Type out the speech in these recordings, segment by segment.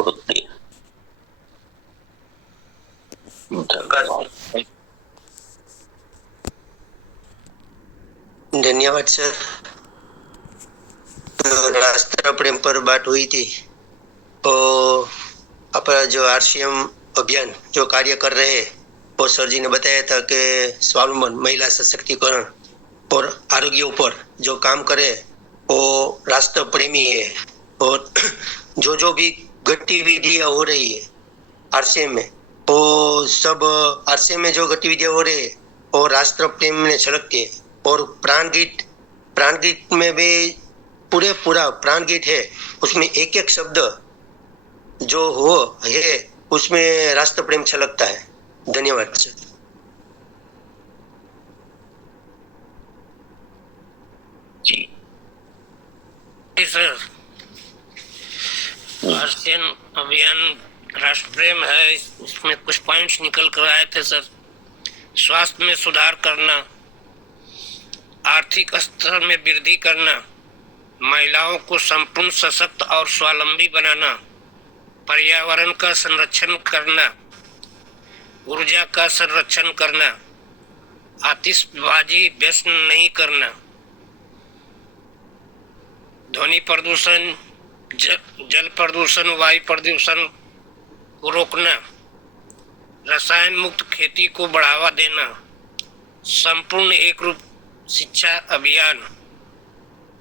बहुत धन्यवाद सर। तो राष्ट्र प्रेम पर बात हुई थी, तो अपना जो आरसीएम अभियान जो कार्य कर रहे हैं, वो सर जी ने बताया था कि स्वावलंबन, महिला सशक्तिकरण और आरोग्य ऊपर जो काम करे वो राष्ट्र प्रेमी है। और जो भी गतिविधियां हो रही है आरसीएम में, वो सब आरसीएम में जो गतिविधियां हो रही है वो राष्ट्र प्रेम में झलकती है। और प्राण गीत में भी पूरा प्राण गीत है, उसमें एक एक शब्द जो हो है उसमें राष्ट्र प्रेम छलकता है। धन्यवाद सर। जी सर, आरसीएम अभियान राष्ट्र प्रेम है, उसमें कुछ पॉइंट्स निकल कर आए थे सर। स्वास्थ्य में सुधार करना, आर्थिक स्तर में वृद्धि करना, महिलाओं को संपूर्ण सशक्त और स्वावलंबी बनाना, पर्यावरण का संरक्षण करना, ऊर्जा का संरक्षण करना, आतिशबाजी व्यस्त नहीं करना, ध्वनि प्रदूषण, जल प्रदूषण, वायु प्रदूषण को रोकना, रसायन मुक्त खेती को बढ़ावा देना, संपूर्ण एक रूप शिक्षा अभियान,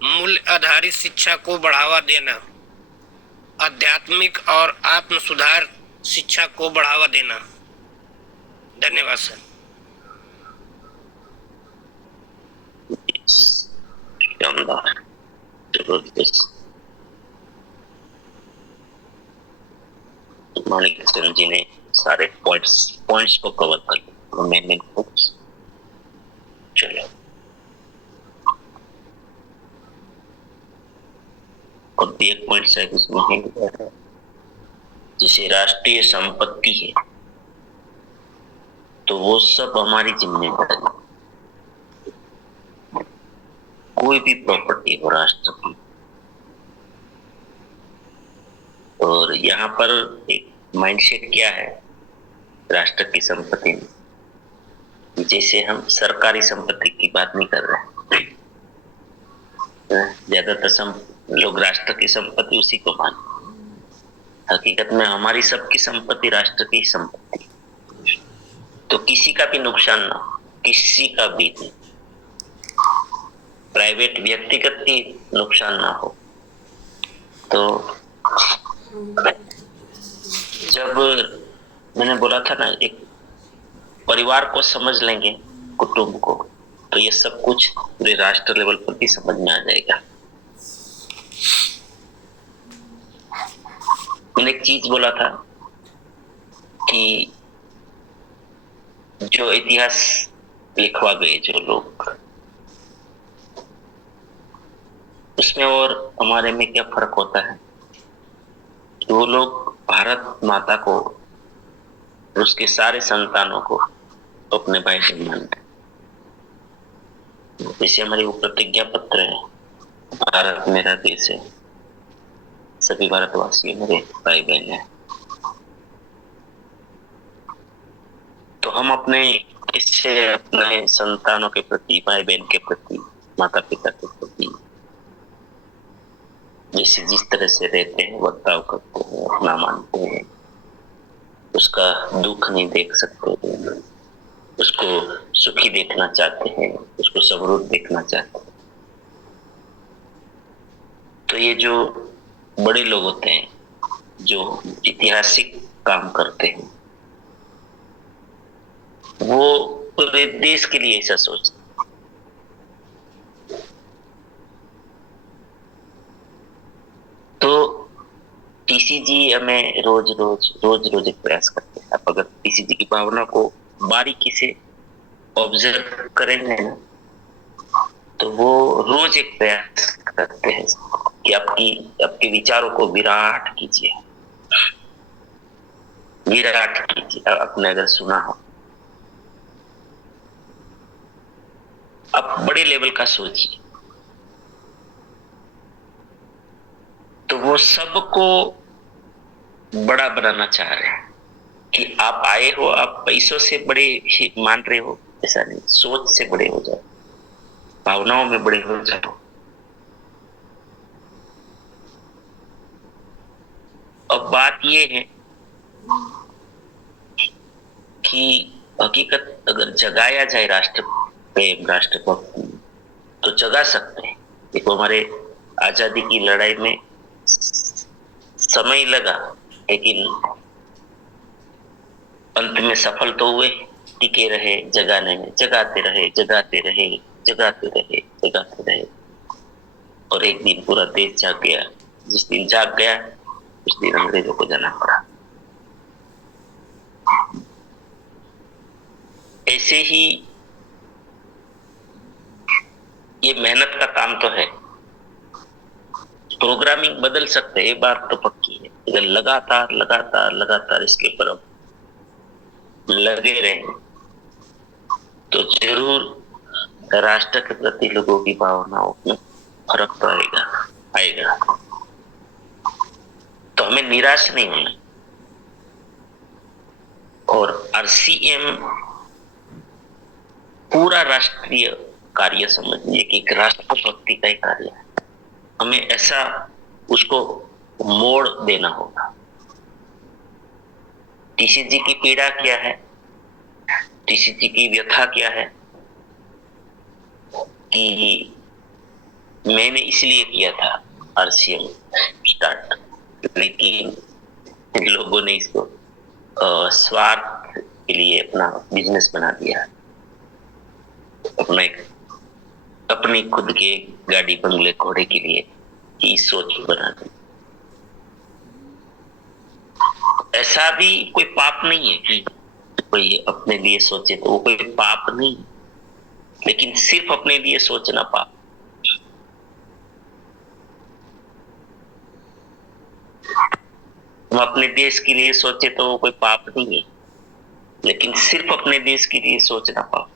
मूल्य आधारित शिक्षा को बढ़ावा देना, आध्यात्मिक और आत्म सुधार शिक्षा को बढ़ावा देना। धन्यवाद सर। मानिक चरण जी ने सारे पॉइंट्स को कवर कर लिया। मेन पॉइंट्स चलो, और भी एक पॉइंट है इसमें है, जिसे राष्ट्रीय संपत्ति है तो वो सब हमारी जिम्मेदारी। कोई भी प्रॉपर्टी हो राष्ट्र की, और यहाँ पर एक माइंडसेट क्या है राष्ट्र की संपत्ति में, जैसे हम सरकारी संपत्ति की बात नहीं कर रहे हैं, ज्यादातर लोग राष्ट्र की संपत्ति उसी को मानते। हकीकत में हमारी सबकी संपत्ति राष्ट्र की संपत्ति, तो किसी का भी नुकसान ना हो, किसी का भी नहीं, प्राइवेट व्यक्तिगत की नुकसान ना हो। तो जब मैंने बोला था ना, एक परिवार को समझ लेंगे, कुटुंब को, तो ये सब कुछ पूरे राष्ट्र लेवल पर भी समझ में आ जाएगा। मैंने एक चीज बोला था कि जो इतिहास लिखवा गए जो लोग, उसमें और हमारे में क्या फर्क होता है। वो लोग भारत माता को, उसके सारे संतानों को अपने भाई बहन मानते। जैसे हमारी वो प्रतिज्ञा पत्र है, भारत मेरा देश है, सभी भारतवासी मेरे भाई बहन है। तो हम अपने इससे अपने संतानों के प्रति, भाई बहन के प्रति, माता पिता के प्रति जैसे जिस तरह से रहते हैं, बर्ताव करते हैं, अपना मानते हैं, उसका दुख नहीं देख सकते हैं, उसको सुखी देखना चाहते हैं, उसको समृद्ध देखना चाहते हैं। तो ये जो बड़े लोग होते हैं जो ऐतिहासिक काम करते हैं, वो पूरे देश के लिए ऐसा सोचते हैं। तो टीसी जी हमें रोज एक प्रयास करते हैं। आप अगर टीसी जी की भावना को बारीकी से ऑब्जर्व करेंगे ना, तो वो रोज एक प्रयास करते हैं कि आपके विचारों को विराट कीजिए। आपने अगर सुना हो, आप बड़े लेवल का सोचिए, तो वो सबको बड़ा बनाना चाह रहे हैं कि आप आए हो, आप पैसों से बड़े ही मान रहे हो, ऐसा नहीं, सोच से बड़े हो जाओ, भावनाओं में बड़े हो जाओ। अब बात ये है कि हकीकत अगर जगाया जाए राष्ट्र प्रेम, राष्ट्रभक्ति, तो जगा सकते हैं। देखो, हमारे आजादी की लड़ाई में समय लगा, लेकिन अंत में सफल तो हुए, टिके रहे जगाने में, जगाते रहे जगाते रहे जगाते रहे जगाते रहे, और एक दिन पूरा देश जाग गया। जिस दिन जाग गया उस दिन अंग्रेजों को जाना पड़ा। ऐसे ही ये मेहनत का काम तो है, प्रोग्रामिंग बदल सकते हैं, ये बात तो पक्की है। अगर लगातार लगातार लगातार इसके ऊपर हम लगे रहे तो जरूर राष्ट्र के प्रति लोगों की भावनाओं में फर्क तो आएगा। तो हमें निराश नहीं होना। और आरसीएम पूरा राष्ट्रीय कार्य समझिए कि एक राष्ट्रभक्ति का ही कार्य है। हमें ऐसा उसको मोड़ देना होगा। टीसी जी की पीड़ा क्या है, टीसी जी की व्यथा क्या है कि मैंने इसलिए किया था आरसीएम स्टार्ट, लेकिन लोगों ने इसको स्वार्थ के लिए अपना बिजनेस बना दिया, अपने खुद के गाड़ी बंगले घोड़े के लिए ही सोच बना दी। ऐसा भी कोई पाप नहीं है कि कोई अपने लिए सोचे, तो वो कोई पाप नहीं, लेकिन सिर्फ अपने लिए सोचना पाप। हम अपने देश के लिए सोचे तो वो कोई पाप नहीं है, लेकिन सिर्फ अपने देश के लिए सोचना पाप।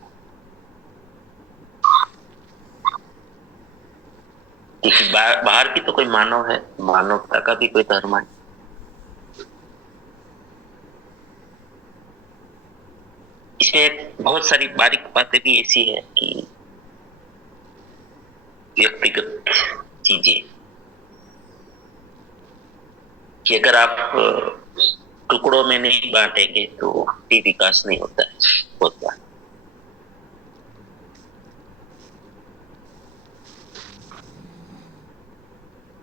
क्योंकि बाहर की तो कोई मानव है, मानवता का भी कोई धर्म है। इसमें बहुत सारी बारीक बातें भी ऐसी है कि व्यक्तिगत चीजें कि अगर आप टुकड़ों में नहीं बांटेंगे तो भी विकास नहीं होता है। बहुत बार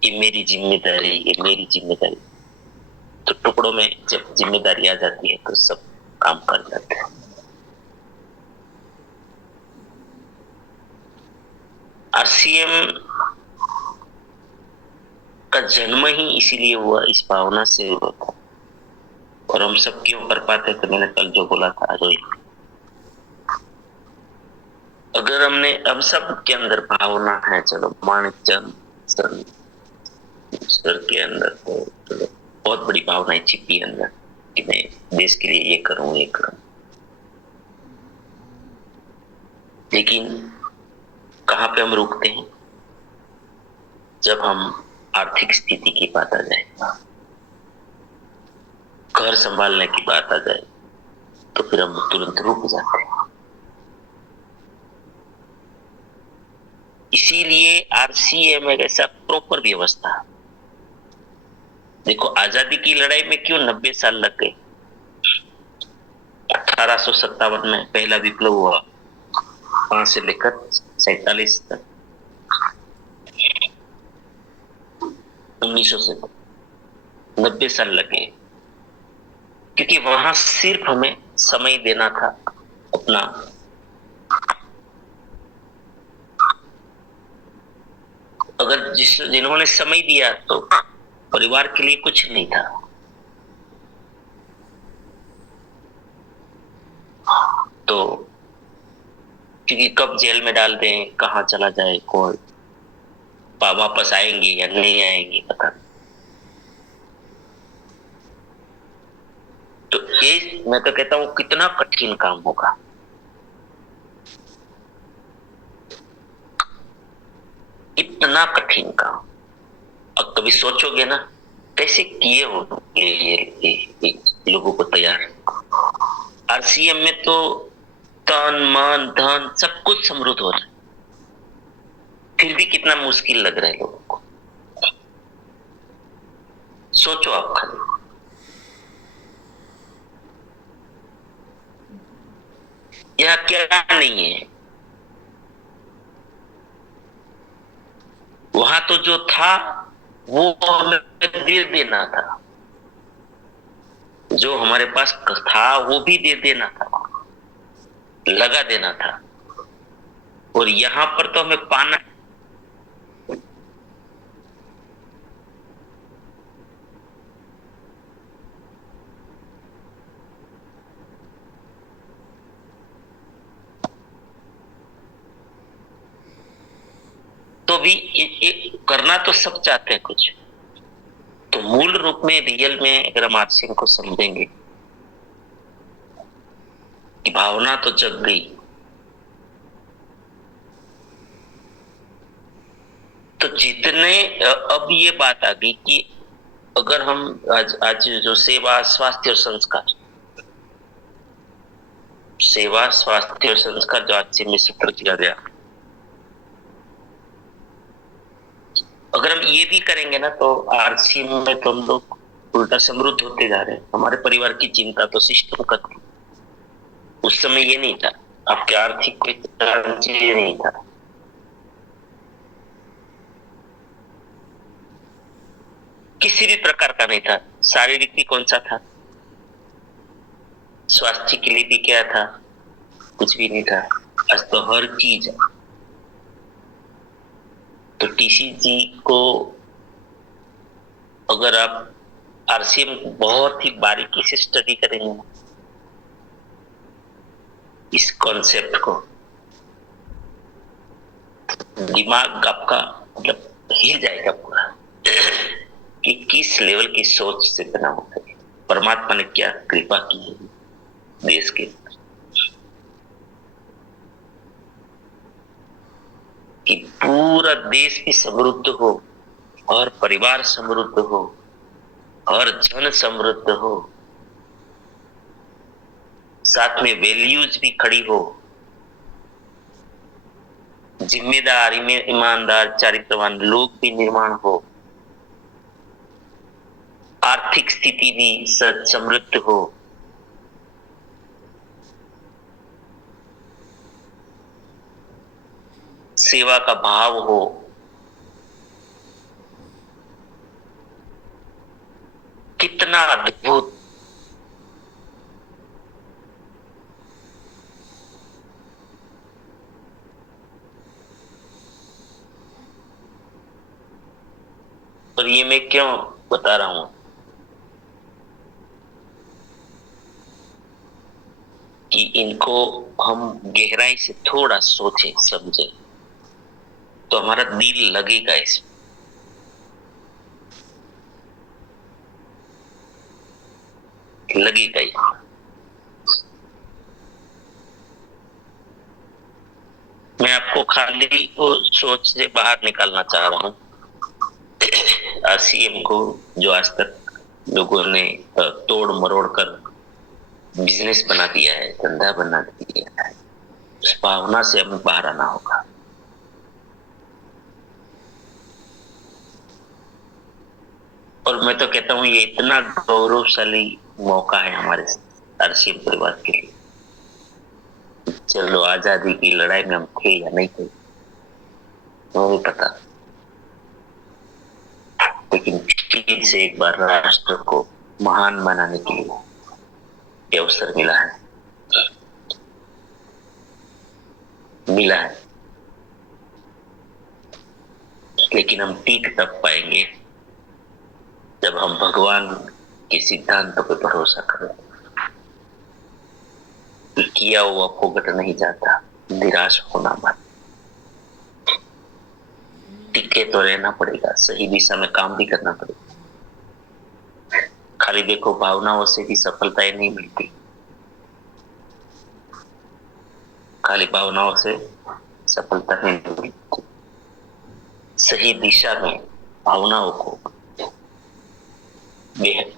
ये मेरी जिम्मेदारी, ये मेरी जिम्मेदारी, तो टुकड़ों में जब जिम्मेदारी आ जाती है तो सब काम कर जाते हैं। आरसीएम का जन्म ही इसीलिए हुआ, इस भावना से हुआ था। और हम सब क्यों कर पाते, तो मैंने कल जो बोला था रोहित, अगर हम सब के अंदर भावना है, चलो माणिकचंद सर के अंदर तो चलो बहुत बड़ी भावनाएं छिपी है अंदर कि मैं देश के लिए ये करूं ये करूं, लेकिन कहां पे हम रुकते हैं, जब हम आर्थिक स्थिति की बात आ जाए, घर संभालने की बात आ जाए, तो फिर हम तुरंत रुक जाते हैं। इसीलिए आरसीएम एक ऐसा प्रॉपर व्यवस्था। देखो, आजादी की लड़ाई में क्यों 90 साल लग गए। 1857 में पहला विप्लव हुआ, 5 से लेकर 47 तक, 1900 से 90 साल लगे, क्योंकि वहां सिर्फ हमें समय देना था अपना। अगर जिन्होंने समय दिया तो परिवार के लिए कुछ नहीं था, तो क्योंकि कब जेल में डाल दें, कहां चला जाए, कौन वापस आएंगे या नहीं आएंगे पता नहीं। तो ये मैं तो कहता हूं कितना कठिन काम होगा। इतना कठिन काम। अब कभी सोचोगे ना कैसे किए होंगे ये लोगों को तैयार। आरसीएम में तो तन मन धन सब कुछ समृद्ध हो रहा है, फिर भी कितना मुश्किल लग रहा है लोगों को। सोचो आप खाली, यह क्या नहीं है। वहां तो जो था वो हमें दे देना था, जो हमारे पास था वो भी दे देना था, लगा देना था। और यहां पर तो हमें पाना। तो भी ये करना तो सब चाहते हैं कुछ। तो मूल रूप में रियल में अगर हम आरसीएम को समझेंगे कि भावना तो जग गई, तो जितने अब ये बात आ गई कि अगर हम आज जो सेवा स्वास्थ्य और संस्कार, सेवा स्वास्थ्य और संस्कार जो आज से में सूत्र किया गया, अगर हम ये भी करेंगे ना तो आरसीएम में तो हम लोग उल्टा समृद्ध होते जा रहे हैं। हमारे परिवार की चिंता तो सिस्टम करती, उस समय ये नहीं था, आपके आर्थिक कोई ये नहीं था। किसी भी प्रकार का नहीं था। शारीरिक भी कौन सा था, स्वास्थ्य के लिए भी क्या था, कुछ भी नहीं था। आज तो हर चीज है। तो टीसी जी को अगर आप आरसीएम बहुत ही बारीकी से स्टडी करेंगे इस कॉन्सेप्ट को, दिमाग आपका मतलब हिल जाएगा पूरा कि किस लेवल की सोच से बना होता है। परमात्मा ने क्या कृपा की है देश के, कि पूरा देश भी समृद्ध हो और परिवार समृद्ध हो और जन समृद्ध हो, साथ में वैल्यूज भी खड़ी हो, जिम्मेदार ईमानदार चारित्रवान लोग भी निर्माण हो, आर्थिक स्थिति भी समृद्ध हो, सेवा का भाव हो, कितना अद्भुत। और ये मैं क्यों बता रहा हूं कि इनको हम गहराई से थोड़ा सोचें समझें तो हमारा दिल लगेगा इसमें। लगेगा ही। मैं आपको खाली वो सोच से बाहर निकालना चाह रहा हूं। आरसीएम को जो आज तक लोगों ने तोड़ मरोड़ कर बिजनेस बना दिया है, धंधा बना दिया है, उस भावना से हमें बाहर आना होगा। और मैं तो कहता हूं ये इतना गौरवशाली मौका है हमारे आरसीएम परिवार के लिए। चलो आजादी की लड़ाई में हम थे या नहीं थे वो नहीं पता, लेकिन फिर से एक बार राष्ट्र को महान बनाने के लिए ये अवसर मिला है। लेकिन हम टीक तब पाएंगे जब हम भगवान के सिद्धांतों पर भरोसा करें। किया हुआ फोकट नहीं जाता, निराश होना मत। टिके तो रहना पड़ेगा, सही दिशा में काम भी करना पड़ेगा। खाली देखो भावनाओं से भी सफलताएं नहीं मिलती, खाली भावनाओं से सफलता नहीं मिलती। सही दिशा में भावनाओं को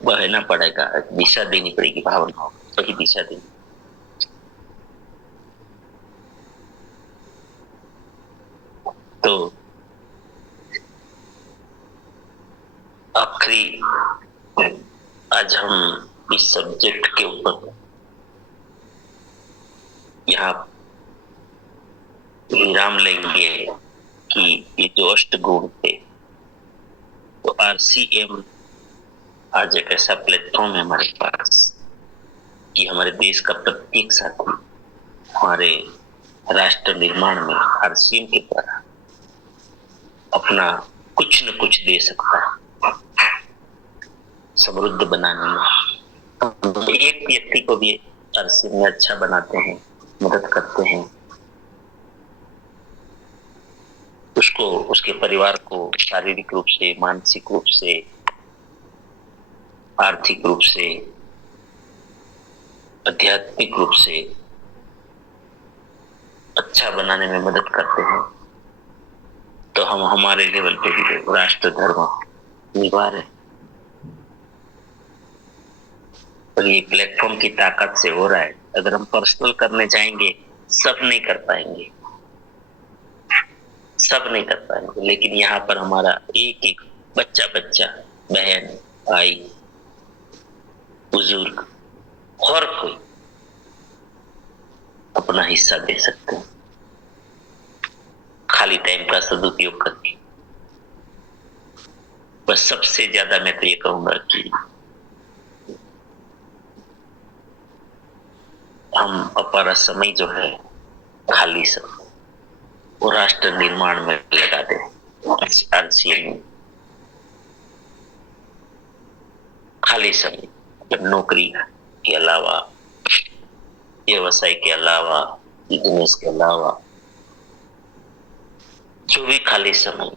बहना पड़ेगा, दिशा देनी पड़ेगी, भावनाओं को सही दिशा देनी। तो आखिरी आज हम इस सब्जेक्ट के ऊपर यहाँ विराम लेंगे कि ये जो अष्टगुण थे, तो RCM आज एक ऐसा प्लेटफॉर्म है हमारे पास कि हमारे देश का प्रत्येक साथी हमारे राष्ट्र निर्माण में RCM के द्वारा अपना कुछ न कुछ दे सकता है, समृद्ध बनाने में। एक व्यक्ति को भी RCM में अच्छा बनाते हैं, मदद करते हैं, उसको, उसके परिवार को शारीरिक रूप से, मानसिक रूप से, आर्थिक रूप से, आध्यात्मिक रूप से अच्छा बनाने में मदद करते हैं, तो हम हमारे लेवल पे भी राष्ट्र धर्म निभा रहे। और ये प्लेटफॉर्म की ताकत से हो रहा है। अगर हम पर्सनल करने जाएंगे, सब नहीं कर पाएंगे, सब नहीं कर पाएंगे, लेकिन यहाँ पर हमारा एक एक बच्चा बच्चा, बहन, भाई, बुजुर्ग, हर कोई अपना हिस्सा दे सकते हैं, खाली टाइम का सदुपयोग करके। बस सबसे ज्यादा मैं तो ये कहूंगा कि हम अपना समय जो है, खाली समय, वो राष्ट्र निर्माण में लगा दे। RCM में खाली समय, जब नौकरी के अलावा, व्यवसाय के अलावा, बिजनेस के अलावा, जो भी खाली समय,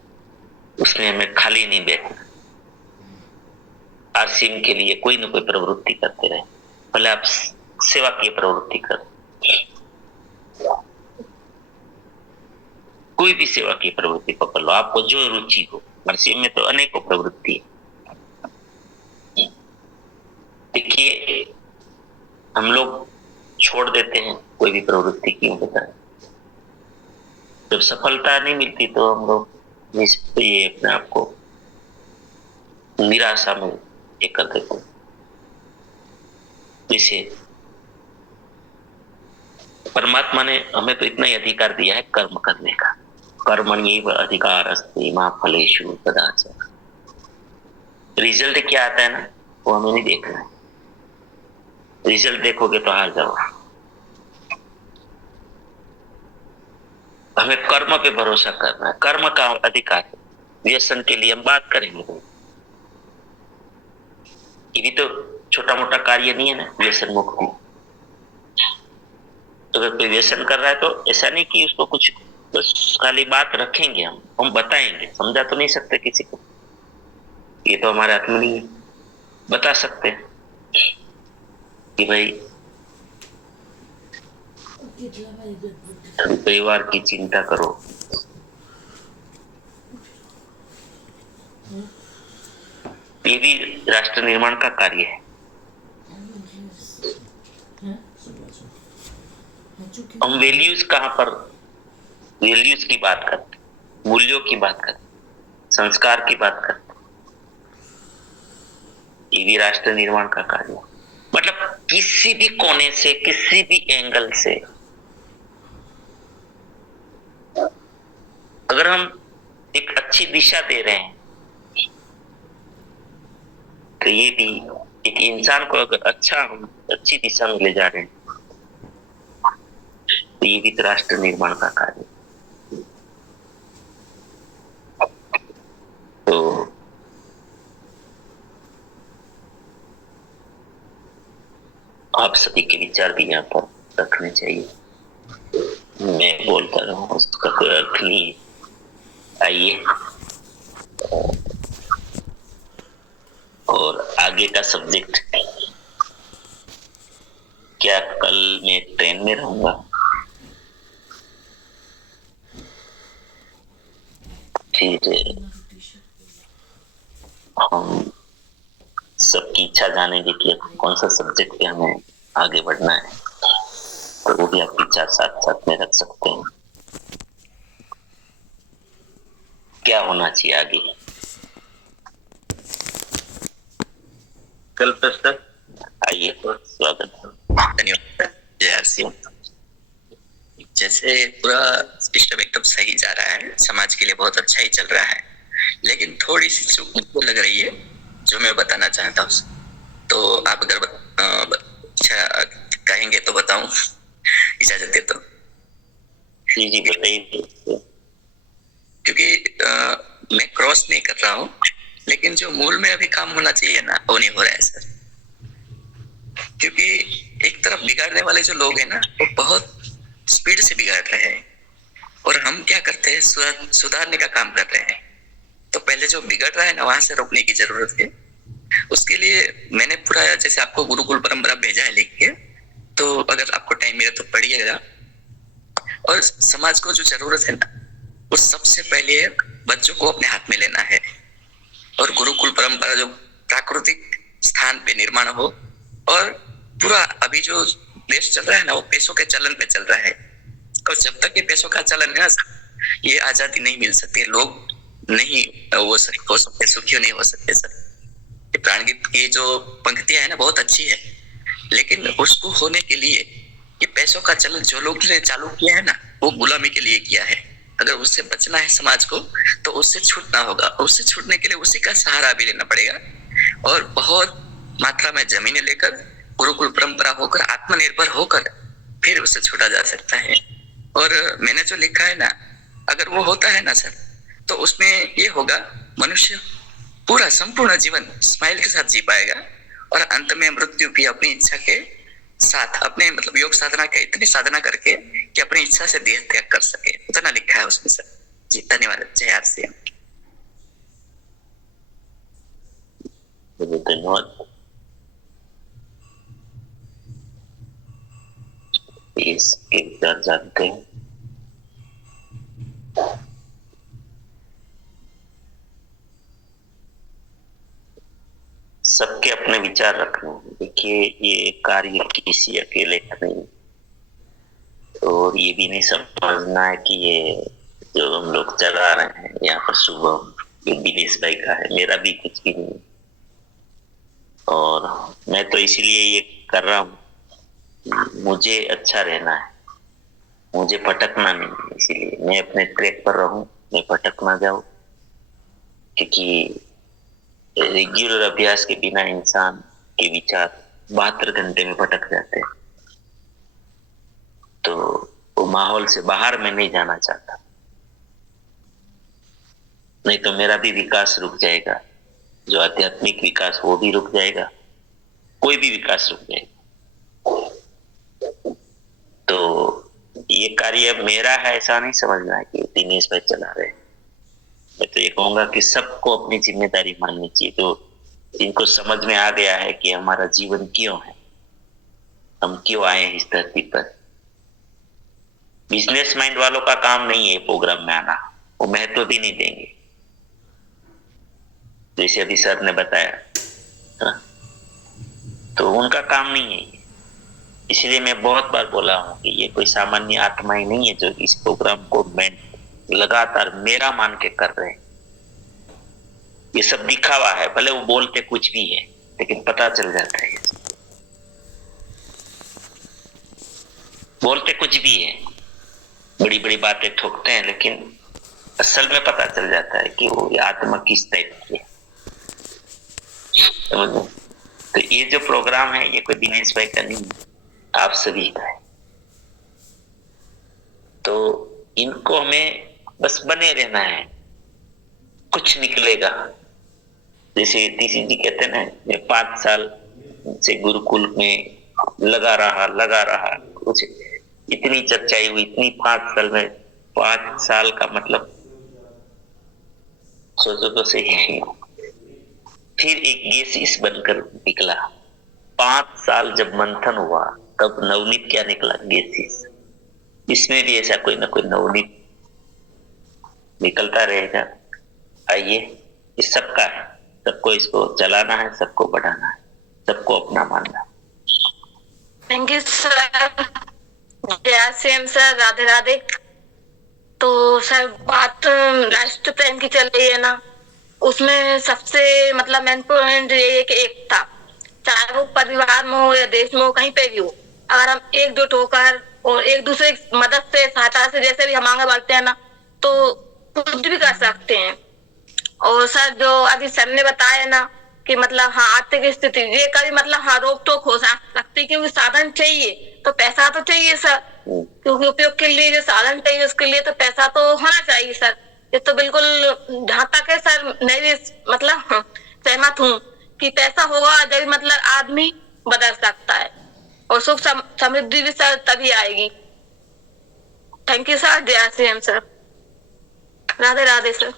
उसमें हमें खाली नहीं बैठना। RCM के लिए कोई ना कोई प्रवृत्ति करते रहे, भले आप सेवा की प्रवृत्ति करो, कोई भी सेवा की प्रवृत्ति पकड़ लो, आपको जो रुचि हो। RCM में तो अनेकों प्रवृत्ति है। देखिए, हम लोग छोड़ देते हैं कोई भी प्रवृत्ति, क्यों बताएं? जब सफलता नहीं मिलती तो हम लोग ये अपने आप को निराशा में ये कर देते हैं। जैसे परमात्मा ने हमें तो इतना ही अधिकार दिया है कर्म करने का, कर्मण्येव अधिकारस्ते मा फलेषु कदाचन। रिजल्ट क्या आता है ना, वो हमें नहीं देखना है। रिजल्ट देखोगे तो हार जाओ। हमें कर्म पे भरोसा करना है, कर्म का अधिकार है। व्यसन के लिए हम बात करेंगे, ये भी तो छोटा मोटा कार्य नहीं है ना, व्यसन मुक्ति। तो अगर कोई व्यसन कर रहा है तो ऐसा नहीं कि उसको कुछ, बस खाली बात रखेंगे, हम बताएंगे, समझा तो नहीं सकते किसी को, ये तो हमारे हाथ में नहीं है। बता सकते हैं कि भाई परिवार की चिंता करो, ये भी राष्ट्र निर्माण का कार्य है। हम वैल्यूज कहां पर, वैल्यूज की बात करते, मूल्यों की बात करते, संस्कार की बात करते, ये भी राष्ट्र निर्माण का कार्य है। मतलब किसी भी कोने से, किसी भी एंगल से अगर हम एक अच्छी दिशा दे रहे हैं, तो ये भी एक इंसान को अगर हम अच्छी दिशा में ले जा रहे हैं, तो ये भी तो राष्ट्र निर्माण का कार्य है। तो आप सभी के विचार भी यहाँ पर रखने चाहिए। मैं बोलता रहूं उसका कोई अर्थ नहीं है। आइए और आगे का सब्जेक्ट क्या, कल मैं ट्रेन में रहूंगा, फिर हम सबकी इच्छा जानेंगे कि कौन सा सब्जेक्ट पे हमें आगे बढ़ना है, तो वो भी आपकी इच्छा साथ साथ में रख सकते हैं। क्या होना चाहिए आगे? कल प्रश्न आइए, तो स्वागत है। धन्यवाद। जय आरसी। जैसे पूरा सिस्टम एकदम सही जा रहा है, समाज के लिए बहुत अच्छा ही चल रहा है, लेकिन थोड़ी सी चूक मुझको लग रही है जो मैं बताना चाहता हूँ। तो आप अगर अच्छा कहेंगे तो बताऊं, इजाजत दे तो। जी बताइए। क्योंकि मैं क्रॉस नहीं कर रहा हूँ, लेकिन जो मूल में अभी काम होना चाहिए ना, वो नहीं हो रहा है सर। क्योंकि एक तरफ बिगाड़ने वाले जो लोग हैं ना, वो बहुत स्पीड से बिगाड़ रहे हैं, और हम क्या करते हैं, सुधारने का काम कर रहे हैं। तो पहले जो बिगड़ रहा है ना, वहां से रोकने की जरूरत है। उसके लिए मैंने पूरा जैसे आपको गुरुकुल परंपरा भेजा है लिख के, तो अगर आपको टाइम मिले तो पढ़िएगा। और समाज को जो जरूरत है ना, वो सबसे पहले बच्चों को अपने हाथ में लेना है, और गुरुकुल परंपरा जो प्राकृतिक स्थान पे निर्माण हो। और पूरा अभी जो देश चल रहा है ना, वो पैसों के चलन पे चल रहा है, और जब तक ये पैसों का चलन है ना, ये आजादी नहीं मिल सकती। लोग नहीं हो सकते, सुखी नहीं हो सकते सर। प्राणगीत की जो पंक्तियां है ना, बहुत अच्छी है, लेकिन उसको होने के लिए ये पैसों का चलन जो लोग ने चालू किया है ना, वो गुलामी के लिए किया है। अगर उससे बचना है समाज को, तो उससे छूटना होगा। उससे छूटने के लिए उसी का सहारा भी लेना पड़ेगा, और बहुत मात्रा में जमीनें लेकर, गुरुकुल परंपरा होकर, आत्मनिर्भर होकर फिर उससे छूटा जा सकता है। और मैंने जो लिखा है ना, अगर वो होता है ना सर, तो उसमें ये होगा, मनुष्य पूरा संपूर्ण जीवन स्माइल के साथ जी पाएगा, और अंत में मृत्यु भी अपनी इच्छा के साथ, अपने मतलब योग साधना के इतनी साधना करके कि अपनी इच्छा से देह त्याग कर सके। उतना लिखा है उसमें सर जी। धन्यवाद। जय आरसीएम। धन्यवाद। इसके विचार जानते हैं। सबके अपने विचार रखने हैं। देखिए, ये कार्य किसी अकेले का नहीं, और ये भी नहीं समझना है कि ये जो हम लोग चला रहे हैं यहाँ पर सुबह, ये दिनेश भाई का है, मेरा भी कुछ भी नहीं। और मैं तो इसलिए ये कर रहा हूँ, मुझे अच्छा रहना है, मुझे भटकना नहीं है। इसीलिए मैं अपने ट्रैक पर रहूं, मैं भटक ना जाऊं। क्योंकि रेगुलर अभ्यास के बिना इंसान के विचार 72 घंटे में भटक जाते हैं। तो वो माहौल से बाहर मैं नहीं जाना चाहता, नहीं तो मेरा भी विकास रुक जाएगा, जो आध्यात्मिक विकास वो भी रुक जाएगा, कोई भी विकास रुक जाएगा। तो ये कार्य मेरा है ऐसा नहीं समझना है कि दिनेश भाई चला रहे हैं। मैं तो ये कहूंगा कि सबको अपनी जिम्मेदारी माननी चाहिए। तो जिनको समझ में आ गया है कि हमारा जीवन क्यों है, हम क्यों आए हैं इस धरती पर। बिजनेस माइंड वालों का काम नहीं है प्रोग्राम में आना, वो महत्व भी नहीं देंगे, जैसे अभी सर ने बताया। तो उनका काम नहीं है। इसलिए मैं बहुत बार बोला हूं कि ये कोई सामान्य आत्माएं नहीं है जो इस प्रोग्राम को मैं लगातार मेरा मान के कर रहे हैं। ये सब दिखावा है, भले वो बोलते कुछ भी है, लेकिन पता चल जाता है बोलते कुछ भी है, बड़ी बड़ी बातें ठोकते हैं, लेकिन असल में पता चल जाता है कि वो आत्मा किस टाइप की है। तो ये जो प्रोग्राम है, ये कोई दिनेश भाई का नहीं, आप सभी का है। तो इनको हमें बस बने रहना है, कुछ निकलेगा। जैसे तीसी जी कहते हैं ना, मैं 5 साल से गुरुकुल में लगा रहा, कुछ इतनी चर्चाई हुई, इतनी 5 साल में, 5 साल का मतलब सोचो तो सही। फिर एक गैसिस बनकर निकला। 5 साल जब मंथन हुआ, तब नवनीत क्या निकला? गैसिस। इसमें भी ऐसा कोई ना कोई नवनीत निकलता रहेगा। आइए, इस सबका है, सबको इसको चलाना है, सबको बढ़ाना है, सबको अपना मानना है। Thank you sir. जय श्री सर, राधे राधे। तो सर बात राष्ट्र प्रेम की चल रही है ना, उसमें सबसे मतलब मेन पॉइंट ये है कि एकता, चाहे वो परिवार में हो या देश में हो, कहीं पे भी हो, अगर हम एकजुट होकर और एक दूसरे की मदद से, सहायता से, जैसे भी हम आगे बढ़ते हैं ना, तो कुछ भी कर सकते हैं। और सर जो अभी सर ने बताया ना कि मतलब हाँ आर्थिक स्थिति ये कभी मतलब हाँ रोक टोक हो सकती, क्योंकि साधन चाहिए तो पैसा तो चाहिए सर, क्योंकि उपयोग के लिए जो साधन चाहिए उसके लिए तो पैसा तो होना चाहिए सर। ये तो बिल्कुल जहाँ तक है सर मैं भी मतलब सहमत हूँ कि पैसा होगा जब मतलब आदमी बदल सकता है और सुख समृद्धि भी सर तभी आएगी। Thank you sir. जय श्री राम सर, राधे राधे सर।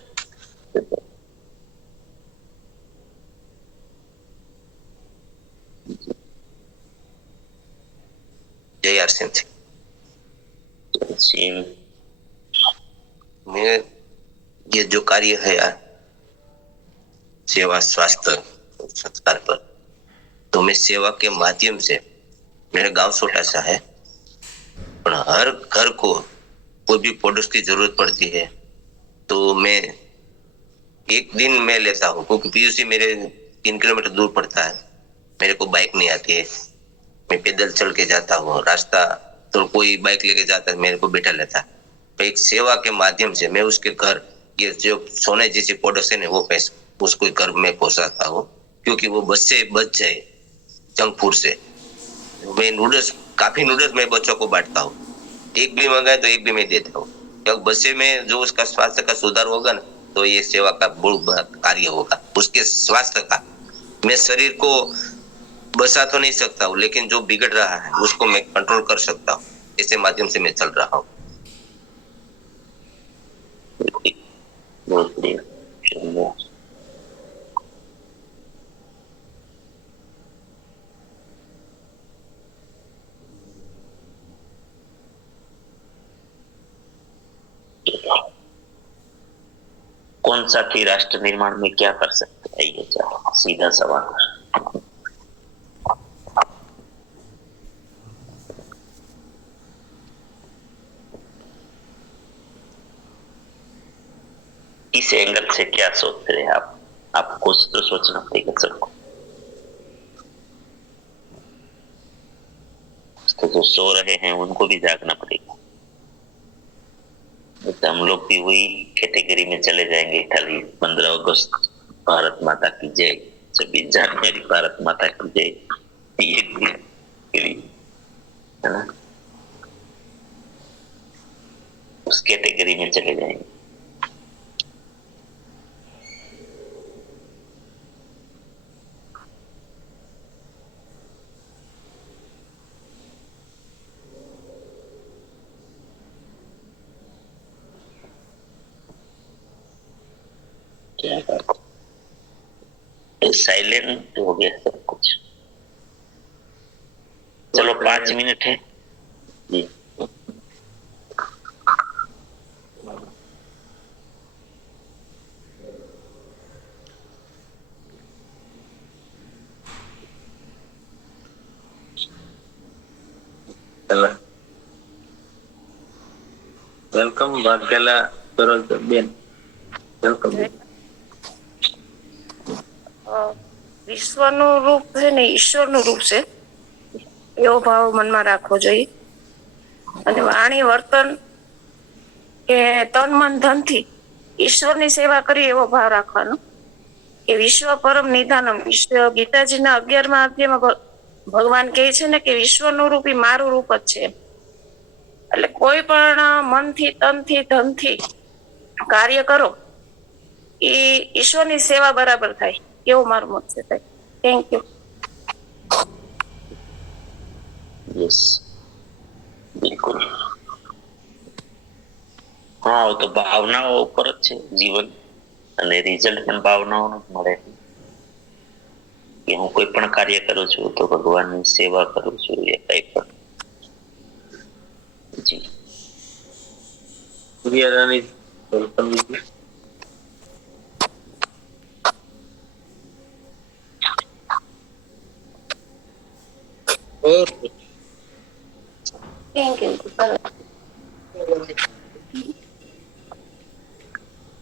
जय आरसीएम सीएम में ये जो कार्य है यार, सेवा स्वास्थ्य संस्कार पर, तो मैं सेवा के माध्यम से, मेरा गांव छोटा सा है पर हर घर को कोई भी प्रोडक्ट की जरूरत पड़ती है तो मैं एक दिन मैं लेता हूँ, क्योंकि पीयूसी मेरे 3 किलोमीटर दूर पड़ता है, मेरे को बाइक नहीं आती है, मैं पैदल चल के जाता हूँ रास्ता, तो कोई बाइक लेके जाता है मेरे को बैठा लेता है। तो एक सेवा के माध्यम से मैं उसके घर ये जो सोने जैसी प्रोडक्ट है वो पैसे उसको घर में पहुंचाता हूँ, क्योंकि वो बस से बच जाए जंक फूड से। मैं नूडल्स, काफी नूडल्स मैं बच्चों को बांटता हूँ, एक भी मंगाए तो एक भी मैं देता हूँ, क्योंकि बच्चे में जो उसका स्वास्थ्य का सुधार होगा ना, तो ये सेवा का बहुत बड़ा कार्य होगा उसके स्वास्थ्य का। मैं शरीर को बचा तो नहीं सकता हूँ, लेकिन जो बिगड़ रहा है उसको मैं कंट्रोल कर सकता हूँ, ऐसे माध्यम से मैं चल रहा हूँ। बहुत बढ़िया, शुक्रिया। कौन सा थी राष्ट्र निर्माण में क्या कर सकते हैं, ये चलो सीधा सवाल। इस एंगल से क्या सोच रहे हैं आप? आपको कुछ तो सोचना पड़ेगा सबको। तो जो सो रहे हैं उनको भी जागना पड़ेगा। तो हम लोग भी वही कैटेगरी में चले जाएंगे, खाली 15 अगस्त भारत माता की जय, 26 जनवरी भारत माता की जय, ये के लिए है ना, उस कैटेगरी में चले जाएंगे। क्या बात, साइलेंट हो गया सब कुछ। चलो 5 मिनट है जी। વેલકમ ભાગ્યેલા બેન, વેલકમ. વિશ્વનું રૂપ છે ને ઈશ્વરનું રૂપ છે એવો ભાવ મનમાં રાખવો જોઈએ અને વાણી વર્તન કે તન મન ધનથી ઈશ્વરની સેવા કરી એવો ભાવ રાખવાનો કે વિશ્વ પરમ નિધાનમ. વિશ્વ ગીતાજીના 11મા અધ્યાયમાં ભગવાન કહે છે ને કે વિશ્વનું રૂપ એ મારું રૂપ જ છે. એટલે કોઈ પણ મનથી તનથી ધનથી કાર્ય કરો એ ઈશ્વરની સેવા બરાબર થાય એવું મારું મત છે. Thank you. यस बिल्कुल, हाँ वो तो भावनाओं पर જ છે જીવન, અને રિઝલ્ટ પણ ભાવનાઓનું જ મળે છે કે હું કોઈ પણ કાર્ય કરું છું તો ભગવાનની સેવા કરું છું એ કઈ પણ. જી સૂર્યરાણી, વેલકમ. और थैंक यू।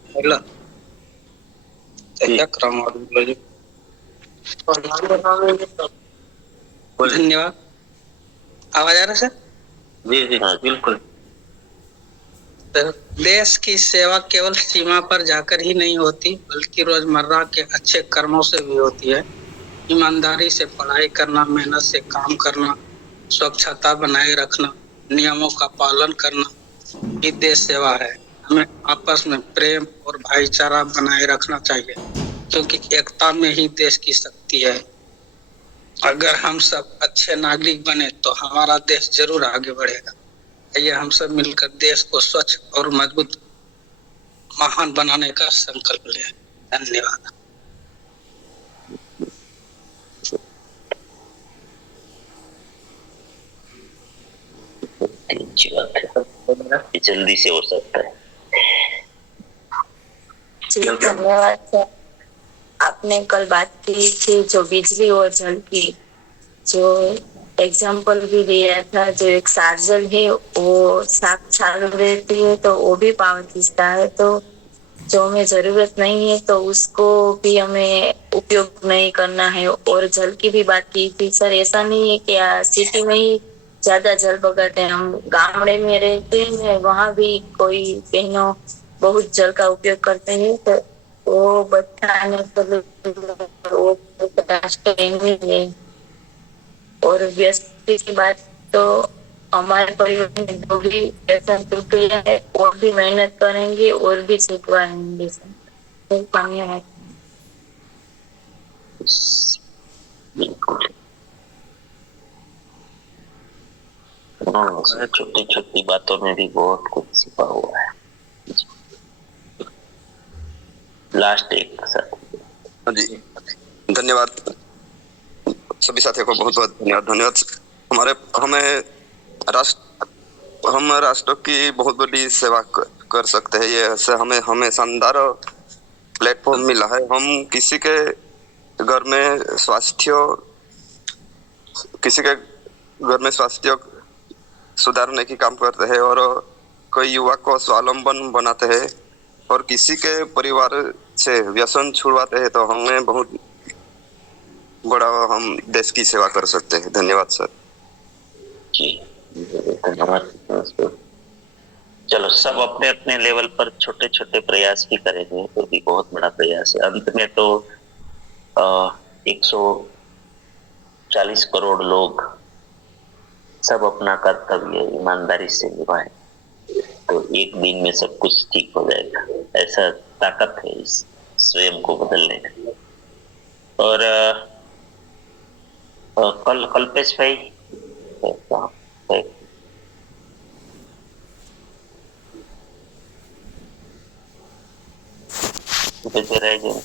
बोला क्या कराऊं और बोलो जी। धन्यवाद। आवाज आ रहा है सर? जी जी बिल्कुल। देश की सेवा केवल सीमा पर जाकर ही नहीं होती, बल्कि रोजमर्रा के अच्छे कर्मों से भी होती है। ईमानदारी से पढ़ाई करना, मेहनत से काम करना, स्वच्छता बनाए रखना, नियमों का पालन करना ही देश सेवा है। हमें आपस में प्रेम और भाईचारा बनाए रखना चाहिए, क्योंकि एकता में ही देश की शक्ति है। अगर हम सब अच्छे नागरिक बने तो हमारा देश जरूर आगे बढ़ेगा। आइए हम सब मिलकर देश को स्वच्छ और मजबूत महान बनाने का संकल्प लें। धन्यवाद। अच्छी बात है, जल्दी से हो सकता है। जी धन्यवाद सर। आपने कल बात की थी जो बिजली और जल की, जो एग्जाम्पल भी दिया था, जो एक चार्जर है वो चालू रहती है तो वो भी पावर खींचता है, तो जो हमें जरूरत नहीं है तो उसको भी हमें उपयोग नहीं करना है। और जल की भी बात की थी सर, ऐसा नहीं है कि सिटी में ही ज्यादा जल बगाते हैं, हम गामड़े में रहते हैं वहां भी कोई बहनों बहुत जल का उपयोग करते हैं, तो वो बचाने के लिए वो है। और व्यक्ति की बात तो हमारे परिवार में जो भी ऐसा प्रक्रिया है और भी मेहनत करेंगे और भी सीखवाएंगे। धन्यवाद। बिल्कुल, छोटी छोटी बातों में भी बहुत कुछ छिपा हुआ है। लास्ट एक सर। जी धन्यवाद सभी साथियों को, बहुत बहुत धन्यवाद। हम राष्ट्र की बहुत बड़ी सेवा कर सकते हैं। ये हमें शानदार प्लेटफॉर्म मिला है। हम किसी के घर में स्वास्थ्य सुधारने की काम करते हैं और कोई युवा को स्वावलंबन बनाते हैं और किसी के परिवार से व्यसन छुड़वाते हैं, तो हमें बहुत बड़ा हम देश की सेवा कर सकते हैं। धन्यवाद सर। जी धन्यवाद। चलो सब अपने अपने लेवल पर छोटे छोटे प्रयास भी करेंगे तो भी बहुत बड़ा प्रयास है। अंत में तो 140 करोड़ लोग सब अपना कर्तव्य ईमानदारी से निभाएं तो एक दिन में सब कुछ ठीक हो जाएगा। ऐसा ताकत है इस स्वयं को बदलने में। और कल्पेश भाई रह जाए।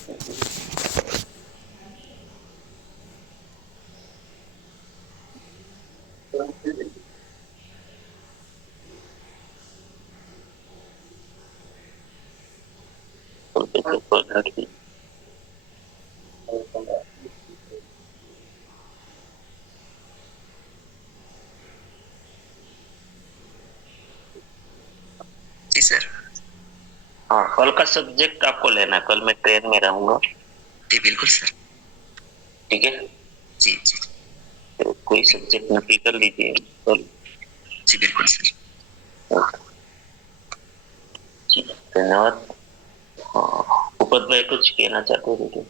जी सर। हाँ, कल का सब्जेक्ट आपको लेना। कल मैं ट्रेन में रहूंगा। जी बिल्कुल सर। ठीक है जी जी। तो कोई सब्जेक्ट नक्की कर लीजिए कल। जी बिल्कुल सर। जी धन्यवाद। उपद भाई कुछ कहना चाहते हो?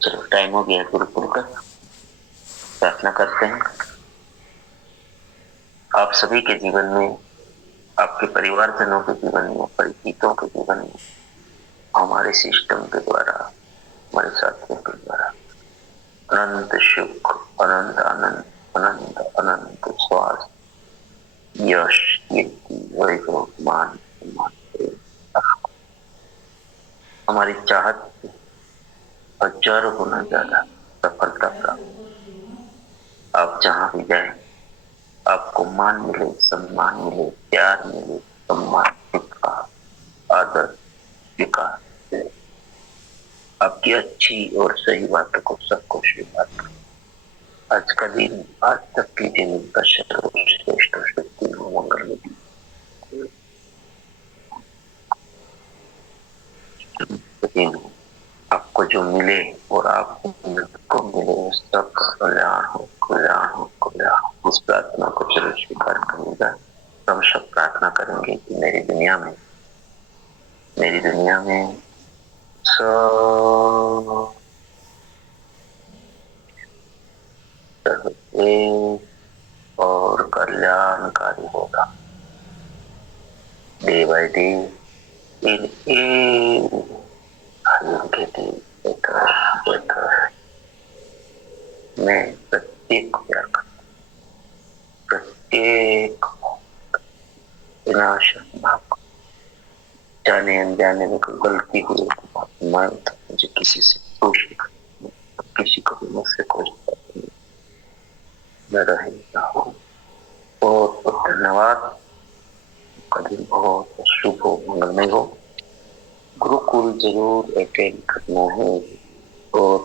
चलो टाइम हो गया गुरुकुल का। प्रार्थना करते हैं। आप सभी के जीवन में, आपके परिवारजनों के जीवन में, परिचितों के जीवन में, हमारे सिस्टम के द्वारा, हमारे साथियों के द्वारा अनंत सुख, अनंत आनंद, अनंत अनंत स्वास्थ्य, यश, कीर्ति, वैभव, मान सम्मान, हमारी चाहत हजारों गुना ज्यादा सफलता प्राप्त। आप जहां भी जाए आपको मान मिले, सम्मान मिले, प्यार मिले, सम्मान, अच्छी और सही बातों को सबको स्वीकार करो। आज का दिन आज तक की जीवन का सर्वश्रेष्ठ शक्ति हो मंगल दिन आपको जो मिले और आपको मिले सबका कल्याण हो, कल्याण हो, कल्याण हो। इस प्रार्थना को चलो स्वीकार करेगा। हम सब प्रार्थना करेंगे कि मेरी दुनिया में सब और कल्याणकारी होगा। डे बाय डे इन मैं प्रत्येक प्यार करता हूँ, प्रत्येक विनाशक भाव जाने अनजाने में कोई गलती हुई तो मानता मुझे किसी से किसी को भी मुझसे कोई मैं रहेगा हूँ। बहुत बहुत धन्यवाद। का दिन बहुत शुभ हो, मंगलमय हो। गुरुकुल जरूर अटेंड करना है और